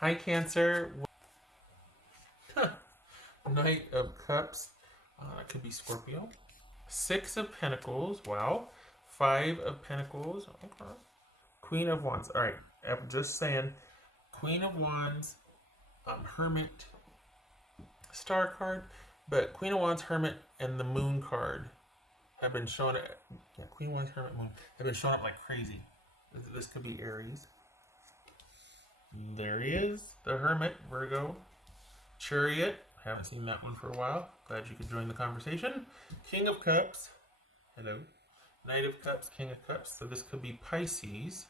Hi, Cancer. Knight of Cups. It could be Scorpio. Six of Pentacles. Wow. Five of Pentacles. Okay. Queen of Wands. All right. I'm just saying. Queen of Wands. Hermit. Star card. But Queen of Wands, Hermit, and the Moon card have been showing it. Yeah, Queen of Wands, Hermit, Moon have been showing up like crazy. This could be Aries. There he is. The Hermit. Virgo. Chariot. Haven't seen that one for a while. Glad you could join the conversation. King of Cups. Hello. Knight of Cups, King of Cups. So this could be Pisces.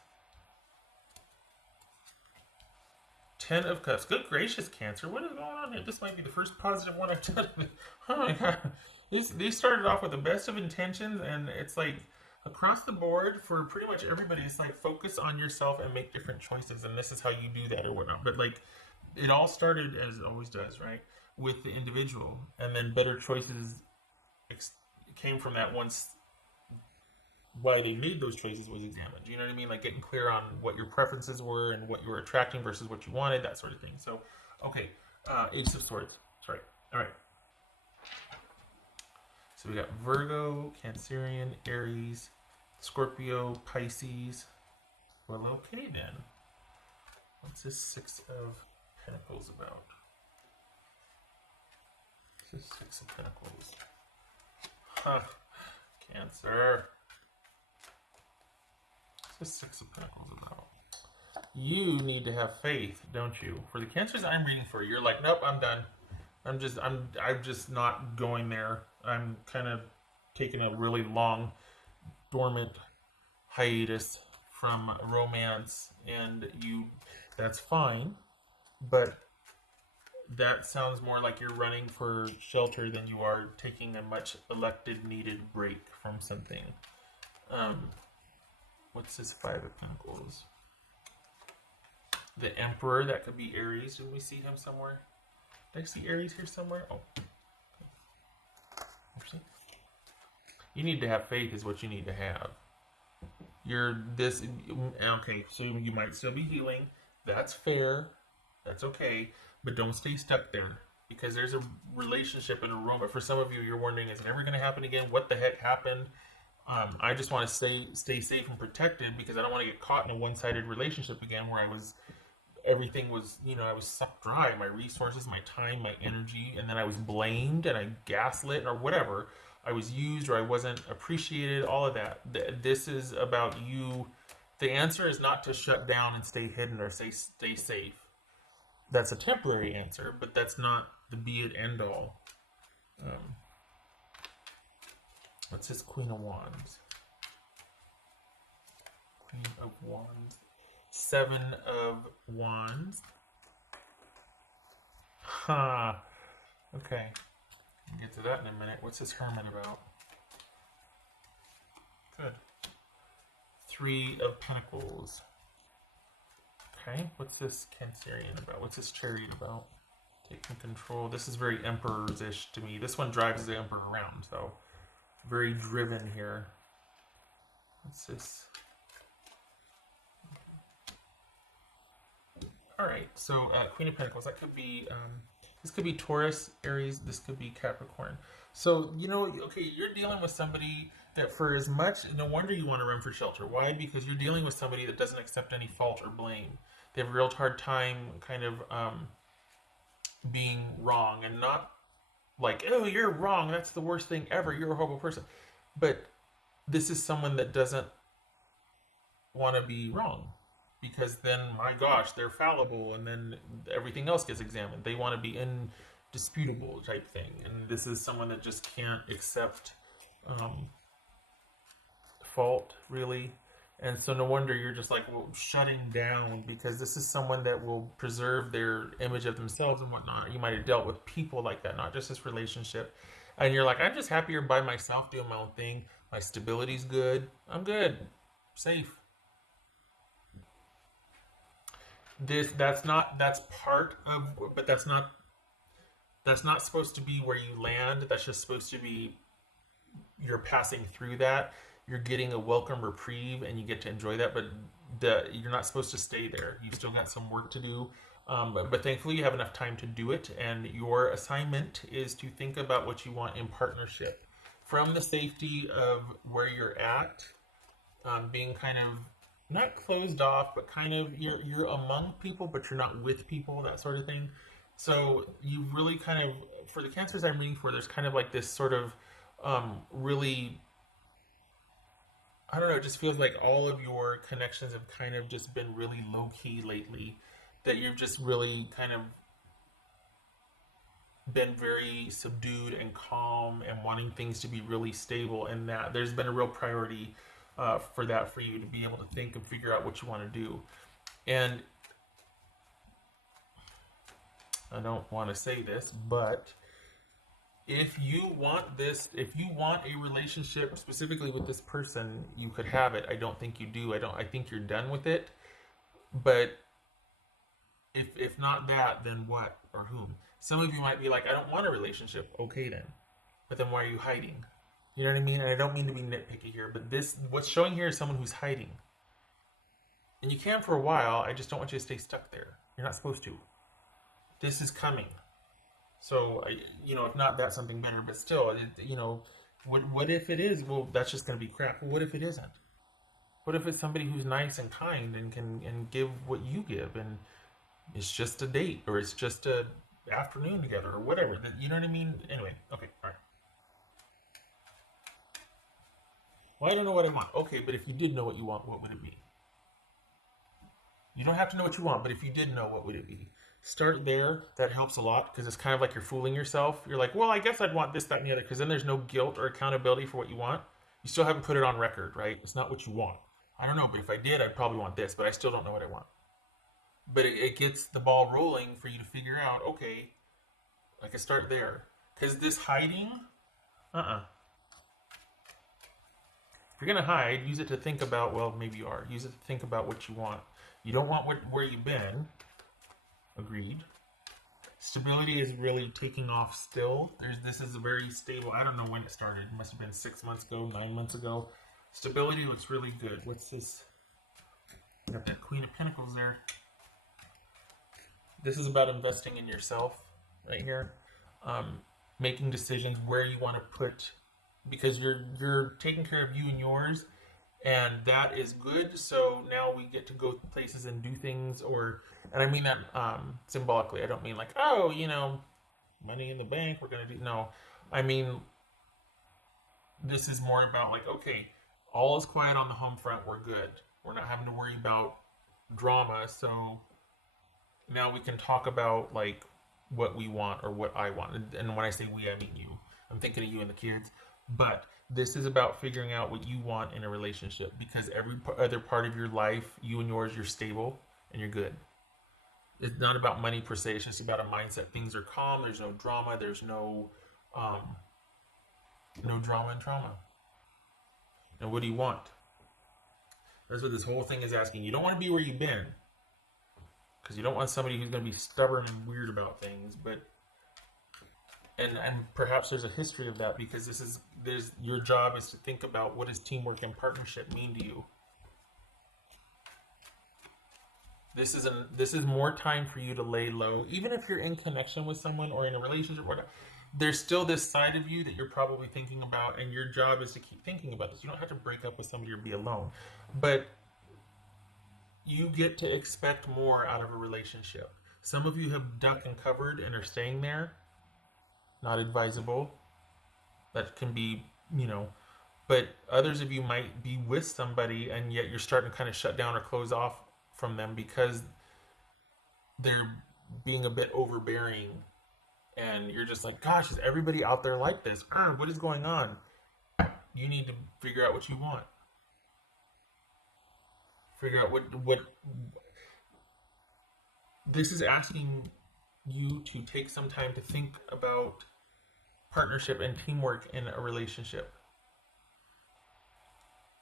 Ten of Cups. Good gracious, Cancer. What is going on here? This might be the first positive one I've done. Oh my god. These started off with the best of intentions, and it's like across the board for pretty much everybody. It's like focus on yourself and make different choices, and this is how you do that or whatnot. But like it all started, as it always does, right, with the individual, and then better choices came from that once why they made those choices was examined. You know what I mean? Like getting clear on what your preferences were and what you were attracting versus what you wanted, that sort of thing. So, okay, Ace of Swords. Sorry. All right. So we got Virgo, Cancerian, Aries, Scorpio, Pisces. Well, okay then. What's this Six of Pentacles about? What's this Six of Pentacles? Huh. Cancer. The Six of Pentacles about? You need to have faith, don't you? For the Cancers I'm reading for, you're like, nope, I'm done. I'm just not going there. I'm kind of taking a really long, dormant hiatus from romance, and that's fine, but that sounds more like you're running for shelter than you are taking a much elected, needed break from something. What's this Five of Pentacles? The Emperor, that could be Aries. Did we see him somewhere? Did I see Aries here somewhere? Oh. Actually. You need to have faith is what you need to have. Okay, so you might still be healing. That's fair. That's okay. But don't stay stuck there. Because there's a relationship and a romance. For some of you, you're wondering, is it ever going to happen again? What the heck happened? I just want to stay safe and protected because I don't want to get caught in a one-sided relationship again where everything was, I was sucked dry, my resources, my time, my energy, and then I was blamed and I gaslit or whatever. I was used or I wasn't appreciated, all of that. This is about you. The answer is not to shut down and stay hidden or stay safe. That's a temporary answer, but that's not the be it end all. What's this Queen of Wands? Queen of Wands. Seven of Wands. Ha. Okay. We'll get to that in a minute. What's this Hermit about? Good. Three of Pentacles. Okay. What's this Cancerian about? What's this Chariot about? Taking control. This is very Emperor's-ish to me. This one drives the Emperor around, so very driven here. What's this? All right, so Queen of Pentacles. That could be this could be Taurus, Aries. This could be Capricorn. So okay, you're dealing with somebody that for as much, no wonder you want to run for shelter. Why? Because you're dealing with somebody that doesn't accept any fault or blame. They have a real hard time kind of being wrong and not like, oh, you're wrong. That's the worst thing ever. You're a horrible person. But this is someone that doesn't want to be wrong because then, my gosh, they're fallible and then everything else gets examined. They want to be indisputable type thing. And this is someone that just can't accept fault, really. And so no wonder you're just like, well, shutting down because this is someone that will preserve their image of themselves and whatnot. You might have dealt with people like that, not just this relationship. And you're like, I'm just happier by myself doing my own thing. My stability's good. I'm good. Safe. That's part of, but that's not supposed to be where you land. That's just supposed to be, you're passing through that. You're getting a welcome reprieve and you get to enjoy that, but you're not supposed to stay there. You've still got some work to do. But thankfully, you have enough time to do it, and your assignment is to think about what you want in partnership from the safety of where you're at, being kind of not closed off, but kind of you're among people, but you're not with people, that sort of thing. So you really kind of, for the cancers I'm reading for, there's kind of like this sort of really, I don't know, it just feels like all of your connections have kind of just been really low key lately. That you've just really kind of been very subdued and calm and wanting things to be really stable, and that there's been a real priority for that for you to be able to think and figure out what you want to do. And I don't want to say this, but if you want this, if you want a relationship specifically with this person, you could have it. I don't think you do. I think you're done with it. But if not that, then what or whom? Some of you might be like, I don't want a relationship. Okay then. But then why are you hiding? You know what I mean? And I don't mean to be nitpicky here, but this, what's showing here is someone who's hiding. And you can for a while. I just don't want you to stay stuck there. You're not supposed to. This is coming. So, if not that, something better. But still, what if it is? Well, that's just going to be crap. Well, what if it isn't? What if it's somebody who's nice and kind and can give what you give, and it's just a date, or it's just a afternoon together, or whatever. You know what I mean? Anyway, okay, all right. Well, I don't know what I want. Okay, but if you did know what you want, what would it be? You don't have to know what you want, but if you did know, what would it be? Start there. That helps a lot, because it's kind of like you're fooling yourself. You're like, well, I guess I'd want this, that, and the other, because then there's no guilt or accountability for what you want. You still haven't put it on record, right? It's not what you want. I don't know, but if I did, I'd probably want this, but I still don't know what I want. But it gets the ball rolling for you to figure out, okay, I can start there. Because this hiding, if you're going to hide, use it to think about, well, maybe you are. Use it to think about what you want. You don't want where you've been. Agreed. Stability is really taking off still. This is a very stable, I don't know when it started. It must have been 6 months ago, 9 months ago. Stability looks really good. What's this? Got that Queen of Pentacles there. This is about investing in yourself right here. Making decisions where you want to put, because you're taking care of you and yours, and that is good. So now we get to go places and do things, and I mean that symbolically. I don't mean like, oh, money in the bank, we're gonna do. No, I mean, this is more about like, okay, all is quiet on the home front, we're good. We're not having to worry about drama, so now we can talk about like what we want or what I want. And when I say we, I mean you. I'm thinking of you and the kids. But this is about figuring out what you want in a relationship, because every other part of your life, you and yours, you're stable and you're good. It's not about money per se. It's just about a mindset. Things are calm. There's no drama. There's no drama and trauma. And what do you want? That's what this whole thing is asking. You don't want to be where you've been, because you don't want somebody who's going to be stubborn and weird about things. But and perhaps there's a history of that, because there's your job is to think about, what does teamwork and partnership mean to you. This is more time for you to lay low, even if you're in connection with someone or in a relationship. Or there's still this side of you that you're probably thinking about, and your job is to keep thinking about this. You don't have to break up with somebody or be alone, but you get to expect more out of a relationship. Some of you have ducked and covered and are staying there. Not advisable. That can be, but others of you might be with somebody, and yet you're starting to kind of shut down or close off from them because they're being a bit overbearing, and you're just like, gosh, is everybody out there like this? What is going on? You need to figure out what you want. Figure out what this is asking you to take some time to think about partnership and teamwork in a relationship.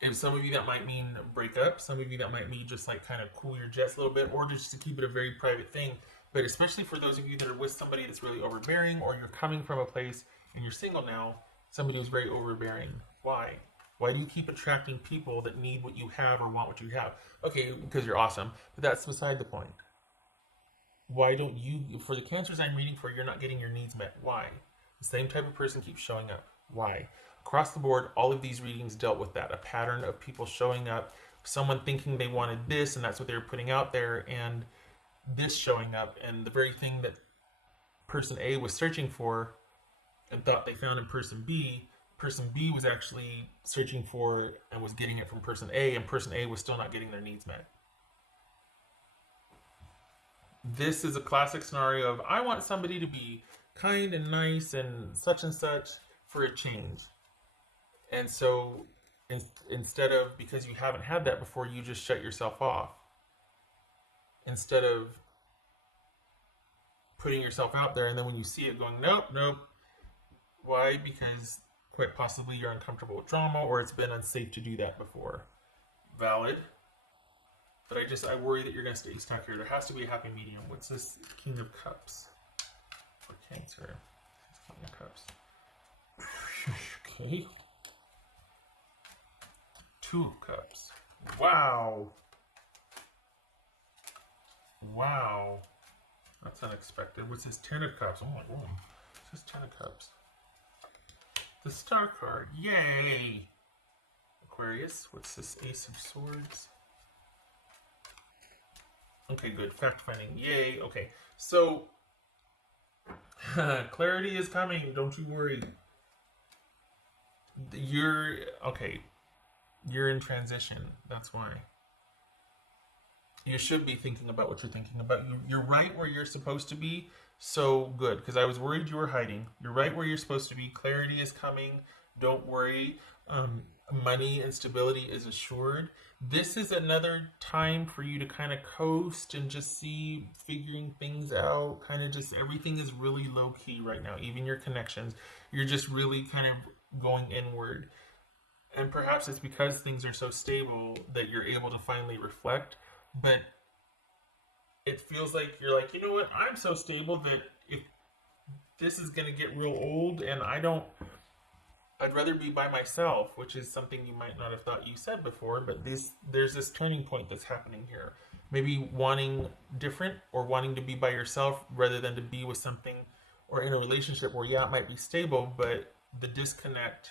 And some of you that might mean break up. Some of you that might mean just like kind of cool your jets a little bit, or just to keep it a very private thing. But especially for those of you that are with somebody that's really overbearing, or you're coming from a place and you're single now, somebody who's very overbearing. Why? Why do you keep attracting people that need what you have or want what you have? Okay, because you're awesome. But that's beside the point. Why don't you, for the cancers I'm reading for, you're not getting your needs met. Why? The same type of person keeps showing up. Why? Across the board, all of these readings dealt with that. A pattern of people showing up, someone thinking they wanted this and that's what they were putting out there, and this showing up, and the very thing that person A was searching for and thought they found in person B was actually searching for and was getting it from person A, and person A was still not getting their needs met. This is a classic scenario of I want somebody to be kind and nice and such for a change. And so instead of, because you haven't had that before, you just shut yourself off. Instead of putting yourself out there, and then when you see it, going, nope, nope. Why? Because quite possibly you're uncomfortable with drama, or it's been unsafe to do that before. Valid. But I worry that you're going to stay stuck here. There has to be a happy medium. What's this? King of Cups for Cancer. King of Cups. Okay. Two of Cups. Wow. Wow. That's unexpected. What's this? 10 of Cups. Oh my god. What's this 10 of Cups? The Star card. Yay! Aquarius. What's this? Ace of Swords. Okay, good. Fact finding. Yay. Okay. So, clarity is coming. Don't you worry. Okay. You're in transition. That's why. You should be thinking about what you're thinking about. You're right where you're supposed to be. So good, because I was worried you were hiding. You're right where you're supposed to be. Clarity is coming. Don't worry. Money and stability is assured. This is another time for you to kind of coast and just see, figuring things out. Kind of just, everything is really low key right now. Even your connections. You're just really kind of going inward. And perhaps it's because things are so stable that you're able to finally reflect. But it feels like you're like, you know what? I'm so stable that if this is going to get real old and I'd rather be by myself, which is something you might not have thought you said before, but there's this turning point that's happening here. Maybe wanting different, or wanting to be by yourself rather than to be with something or in a relationship where, yeah, it might be stable, but the disconnect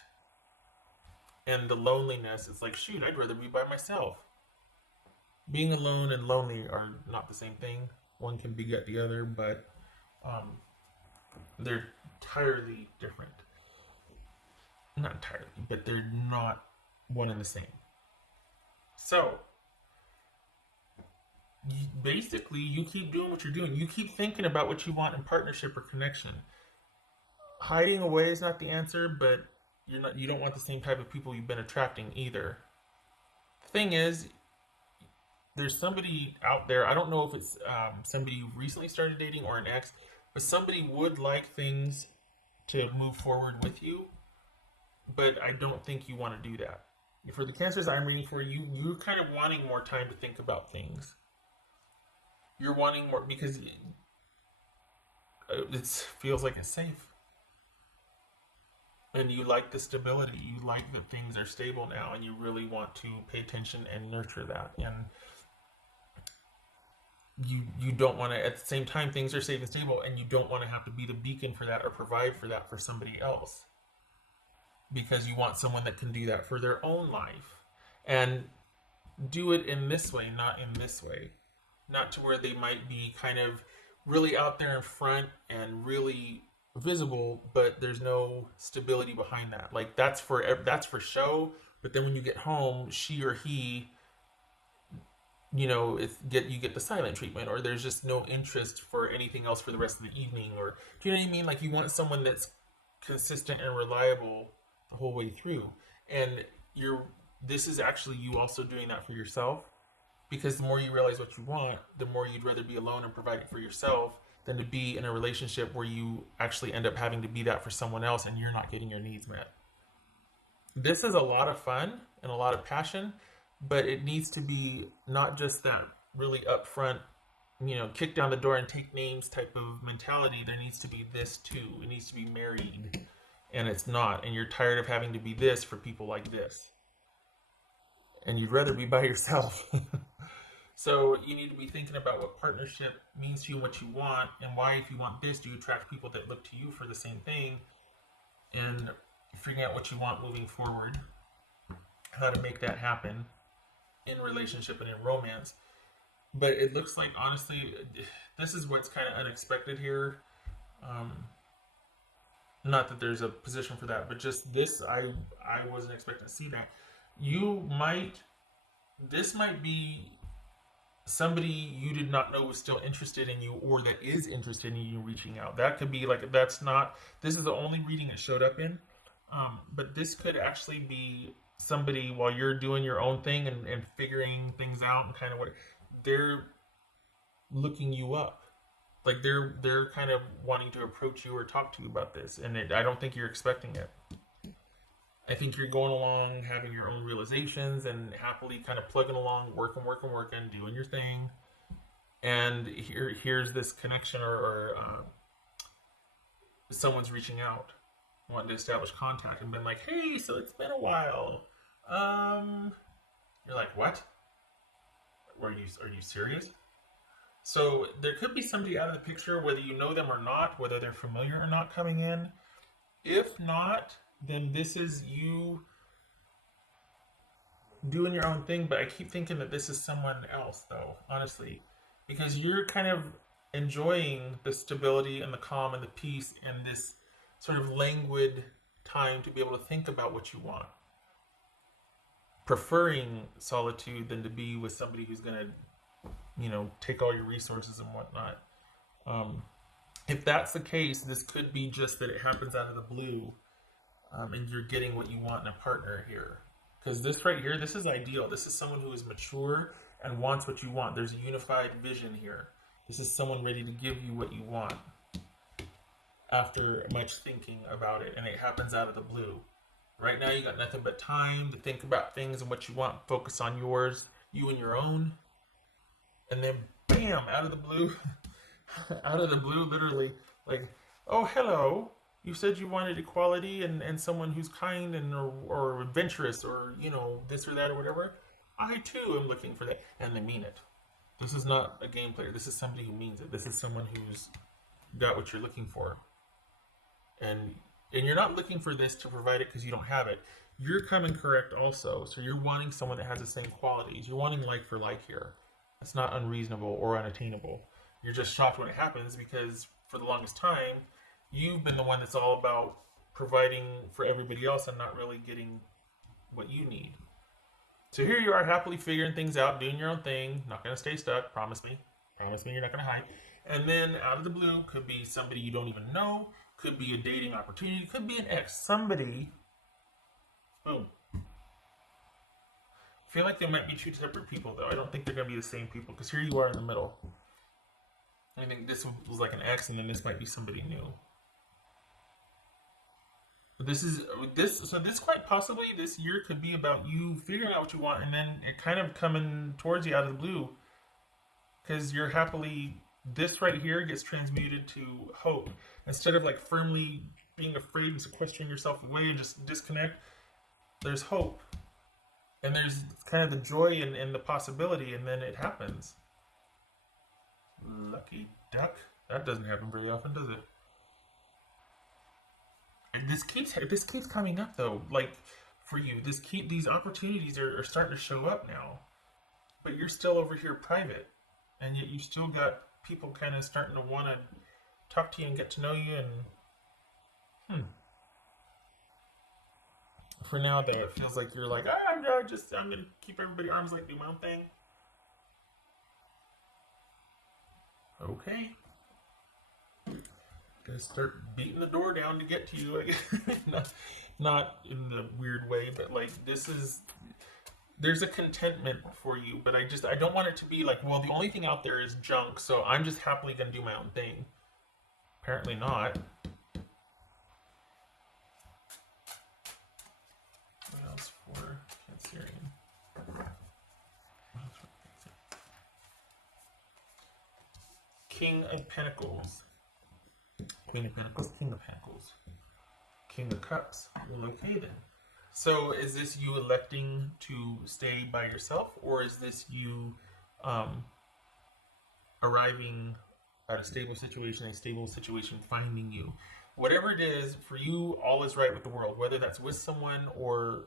and the loneliness, it's like, shoot, I'd rather be by myself. Being alone and lonely are not the same thing. One can beget the other, but they're entirely different. Not entirely, but they're not one and the same. So, basically, you keep doing what you're doing. You keep thinking about what you want in partnership or connection. Hiding away is not the answer, but you don't want the same type of people you've been attracting either. The thing is, there's somebody out there, I don't know if it's somebody who recently started dating or an ex, but somebody would like things to move forward with you, but I don't think you want to do that. For the cancers I'm reading for, you're kind of wanting more time to think about things. You're wanting more because it feels like it's safe. And you like the stability. You like that things are stable now, and you really want to pay attention and nurture that. And you don't want to, at the same time, things are safe and stable, and you don't want to have to be the beacon for that or provide for that for somebody else, because you want someone that can do that for their own life and do it in this way, not in this way. Not to where they might be kind of really out there in front and really visible, but there's no stability behind that. Like that's for show, but then when you get home, she or he, you get the silent treatment, or there's just no interest for anything else for the rest of the evening. Or do you know what I mean? Like you want someone that's consistent and reliable the whole way through. And this is actually you also doing that for yourself, because the more you realize what you want, the more you'd rather be alone and providing for yourself than to be in a relationship where you actually end up having to be that for someone else and you're not getting your needs met. This is a lot of fun and a lot of passion, but it needs to be not just that really upfront, kick down the door and take names type of mentality. There needs to be this too. It needs to be married, and it's not. And you're tired of having to be this for people like this. And you'd rather be by yourself. So you need to be thinking about what partnership means to you and what you want, and why, if you want this, do you attract people that look to you for the same thing, and figuring out what you want moving forward, how to make that happen in relationship and in romance. But it looks like, honestly, this is what's kind of unexpected here. Um, Not that there's a position for that, but just this, I wasn't expecting to see that. You might, this might be somebody you did not know was still interested in you, or that is interested in you reaching out. That could be like, that's not, this is the only reading it showed up in. But this could actually be somebody, while you're doing your own thing and figuring things out and kind of what they're looking you up, like they're kind of wanting to approach you or talk to you about this, and I don't think you're expecting it. I think you're going along, having your own realizations, and happily kind of plugging along, working, doing your thing. And here's this connection, or someone's reaching out, wanting to establish contact, and been like, "Hey, so it's been a while." You're like, "What? Are you serious?" So there could be somebody out of the picture, whether you know them or not, whether they're familiar or not, coming in. If not, then this is you doing your own thing. But I keep thinking that this is someone else, though, honestly, because you're kind of enjoying the stability and the calm and the peace and this sort of languid time to be able to think about what you want, preferring solitude than to be with somebody who's going to, take all your resources and whatnot. If that's the case, this could be just that it happens out of the blue, and you're getting what you want in a partner here. Because this right here, this is ideal. This is someone who is mature and wants what you want. There's a unified vision here. This is someone ready to give you what you want after much thinking about it, and it happens out of the blue. Right now, you got nothing but time to think about things and what you want. Focus on yours, you and your own. And then, bam, out of the blue, literally, like, "Oh, hello. You said you wanted equality and someone who's kind and or adventurous, or, this or that or whatever. I, too, am looking for that." And they mean it. This is not a game player. This is somebody who means it. This is someone who's got what you're looking for. And you're not looking for this to provide it because you don't have it. You're coming correct also. So you're wanting someone that has the same qualities. You're wanting like for like here. It's not unreasonable or unattainable. You're just shocked when it happens, because for the longest time, you've been the one that's all about providing for everybody else and not really getting what you need. So here you are, happily figuring things out, doing your own thing, not going to stay stuck, promise me. Promise me you're not going to hide. And then out of the blue, could be somebody you don't even know, could be a dating opportunity, could be an ex, somebody, boom. I feel like they might be two separate people, though. I don't think they're going to be the same people, because here you are in the middle. I think this was like an ex, and then this might be somebody new. But this quite possibly, this year could be about you figuring out what you want, and then it kind of coming towards you out of the blue, because you're happily, this right here gets transmuted to hope. Instead of like firmly being afraid and sequestering yourself away and just disconnect, there's hope. And there's kind of the joy and the possibility, and then it happens. Lucky duck. That doesn't happen very often, does it? And this keeps coming up, though. Like, for you, these opportunities are starting to show up now. But you're still over here private, and yet you still got people kind of starting to want to talk to you and get to know you. And for now, though, it feels like you're like, I'm gonna keep everybody arms length, do my own thing. Okay. Gonna start beating the door down to get to you. Not in the weird way, but like there's a contentment for you, but I don't want it to be like, well, the only thing out there is junk, so I'm just happily gonna do my own thing. Apparently not. What else for Cancerian? King of Pentacles. Queen of Pentacles, King of Pentacles. King of Cups. Well, okay then. So is this you electing to stay by yourself, or is this you um, arriving at a stable situation finding you. Whatever it is, for you, all is right with the world. Whether that's with someone or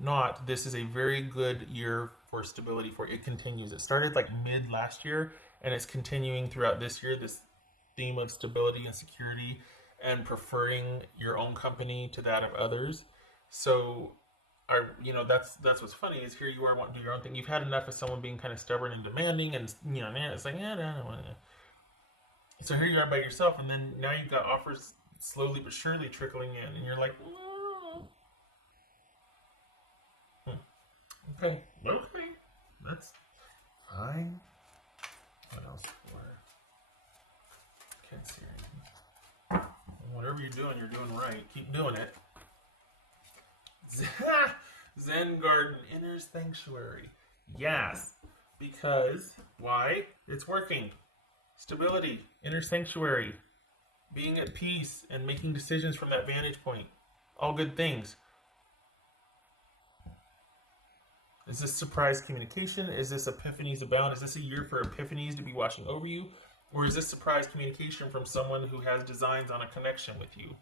not, this is a very good year for stability for you. It continues. It started like mid last year and it's continuing throughout this year. This theme of stability and security and preferring your own company to that of others. So that's what's funny is here you are wanting to do your own thing. You've had enough of someone being kind of stubborn and demanding, and man, it's like yeah, no, I don't want to. So here you are by yourself, and then now you've got offers slowly but surely trickling in, and you're like, okay, that's fine. What else for kids here? Whatever you're doing right. Keep doing it. Zen garden, inner sanctuary. Yes, because why? It's working. Stability, inner sanctuary, being at peace and making decisions from that vantage point. All good things. Is this surprise communication? Is this epiphanies abound? Is this a year for epiphanies to be watching over you? Or is this surprise communication from someone who has designs on a connection with you?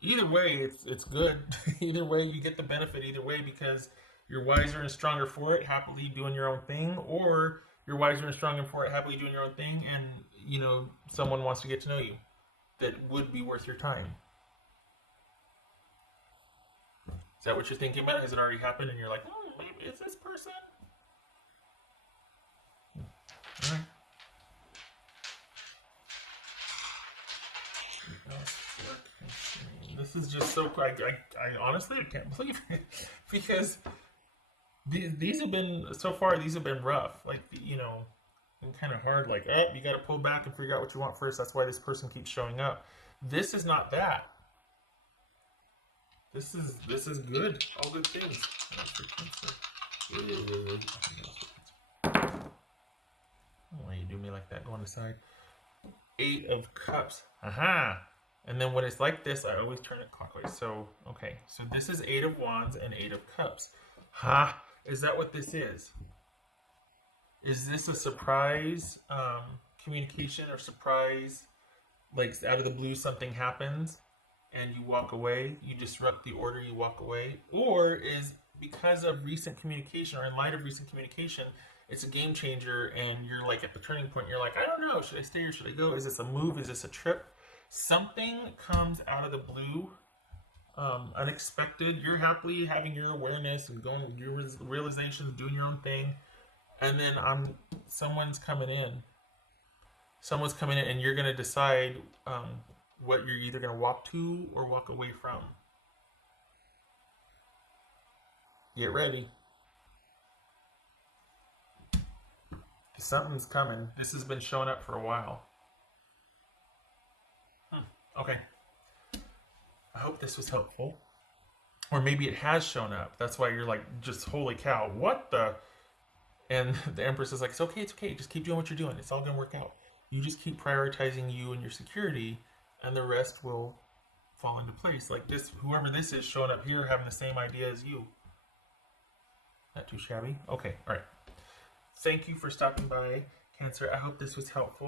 Either way, it's good. Either way, you get the benefit either way because you're wiser and stronger for it, happily doing your own thing, or you're wiser and stronger for it, happily doing your own thing, and someone wants to get to know you that would be worth your time. Is that what you're thinking about? Has it already happened and you're like, maybe it's this person? All right. This is just so quick. I honestly can't believe it because these have been so far. These have been rough. Like and kind of hard. Like, you got to pull back and figure out what you want first. That's why this person keeps showing up. This is not that. This is good. All good things. Why you do me like that? Go on the side. 8 of Cups. Aha. And then when it's like this, I always turn it clockwise. So, okay. So this is 8 of Wands and 8 of Cups. Ha! Is that what this is? Is this a surprise communication or surprise, like out of the blue something happens and you walk away, you disrupt the order, you walk away? Or is because of recent communication or in light of recent communication, it's a game changer and you're like at the turning point, you're like, I don't know, should I stay or should I go? Is this a move? Is this a trip? Something comes out of the blue, unexpected. You're happily having your awareness and going your realizations, doing your own thing, and then someone's coming in. Someone's coming in, and you're gonna decide what you're either gonna walk to or walk away from. Get ready. Something's coming. This has been showing up for a while. Okay. I hope this was helpful. Or maybe it has shown up. That's why you're like, just holy cow, what the? And the Empress is like, it's okay. Just keep doing what you're doing. It's all going to work out. You just keep prioritizing you and your security, and the rest will fall into place. Like this, whoever this is showing up here having the same idea as you. Not too shabby. Okay, all right. Thank you for stopping by, Cancer. I hope this was helpful.